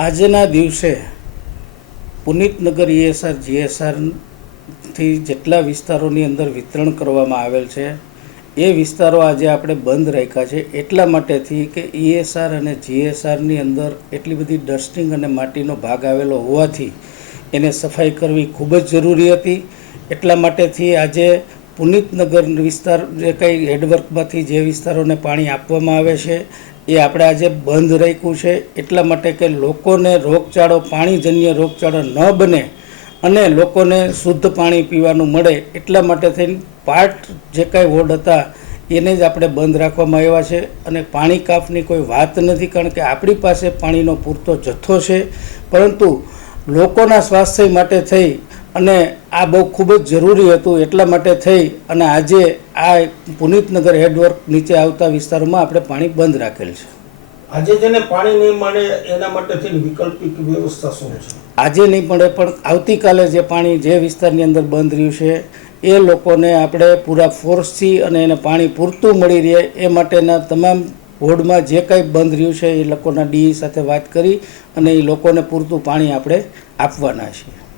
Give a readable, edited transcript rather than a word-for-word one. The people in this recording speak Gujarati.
આજના દિવસે પુનિતનગર ઈએસઆર જીએસઆરથી જેટલા વિસ્તારોની અંદર વિતરણ કરવામાં આવેલ છે એ વિસ્તારો આજે આપણે બંધ રાખ્યા છે એટલા માટેથી કે ઈએસઆર અને જીએસઆરની અંદર એટલી બધી ડસ્ટિંગ અને માટીનો ભાગ આવેલો હોવાથી એને સફાઈ કરવી ખૂબ જ જરૂરી હતી. એટલા માટેથી આજે પુનિતનગર વિસ્તાર જે કંઈ હેડવર્કમાંથી જે વિસ્તારોને પાણી આપવામાં આવે છે એ આપણે આજે બંધ રાખ્યું છે એટલા માટે કે લોકોને રોગચાળો પાણીજન્ય રોગચાળો ન બને અને લોકોને શુદ્ધ પાણી પીવાનું મળે એટલા માટે થઈને પાર્ટ જે કાંઈ વોર્ડ હતા એને જ આપણે બંધ રાખવામાં આવ્યા છે. અને પાણી કાપની કોઈ વાત નથી, કારણ કે આપણી પાસે પાણીનો પૂરતો જથ્થો છે, પરંતુ લોકોના સ્વાસ્થ્ય માટે થઈ અને આ બહુ ખૂબ જ જરૂરી હતું એટલા માટે થઈ અને આજે આ પુનિતનગર હેડવર્ક નીચે આવતા વિસ્તારોમાં આપણે પાણી બંધ રાખેલ છે. આજે જેને પાણી નહીં મળે એના માટે વૈકલ્પિક વ્યવસ્થા શું છે? આજે નહીં મળે પણ આવતીકાલે જે પાણી જે વિસ્તારની અંદર બંધ રહ્યું છે એ લોકોને આપણે પૂરા ફોર્સથી અને એને પાણી પૂરતું મળી રહે એ માટેના તમામ વોર્ડમાં જે કાંઈ બંધ રહ્યું છે એ લોકોના ડીઈ સાથે વાત કરી અને એ લોકોને પૂરતું પાણી આપણે આપવાના છીએ.